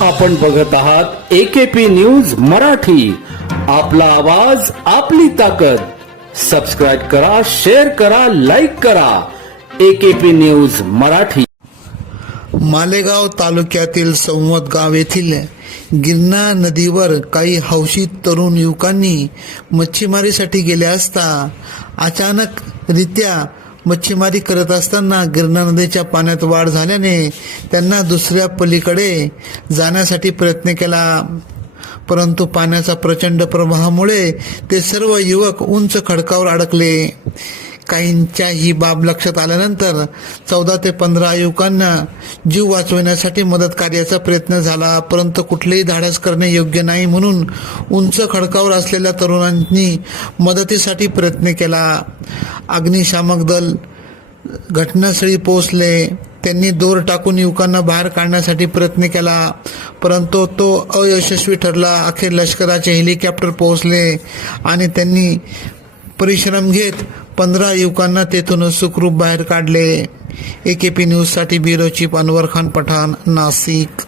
आपण बघत आहात एकेपी न्यूज मराठी. आपला आवाज आपली ताकद. सबस्क्राईब करा शेअर करा लाईक करा. AKP news Marathi. मालेगाव तालुक्यातील संवत गाव येथील गिरणा नदीवर काही हौशी तरुण युवकांनी मच्छीमारीसाठी गेले असता अचानक रित्या मच्छीमारी करत असताना गिरणा नदीच्या पाण्यात वाढ झाल्याने त्यांना दुसऱ्या पलीकडे जाण्यासाठी प्रयत्न केला. परंतु पाण्याचा प्रचंड प्रवाहामुळे ते सर्व युवक उंच खडकावर अडकले. काहींच्या ही बाब लक्षात आल्यानंतर चौदा ते पंधरा युवकांना जीव वाचवण्यासाठी मदत कार्याचा प्रयत्न झाला. परंतु कुठलेही धाडस करणे योग्य नाही म्हणून उंच खडकावर असलेल्या तरुणांनी मदतीसाठी प्रयत्न केला. अग्निशामक दल घटनास्थळी पोहोचले. त्यांनी दोर टाकून युवकांना बाहेर काढण्यासाठी प्रयत्न केला परंतु तो अयशस्वी ठरला. अखेर लष्कराचे हेलिकॉप्टर पोहोचले आणि त्यांनी परिश्रम घेत पंधरा युवकांना तेथून सुखरूप बाहेर काढले. ए के पी न्यूजसाठी ब्युरो चीफ अनवर खान पठाण नाशिक.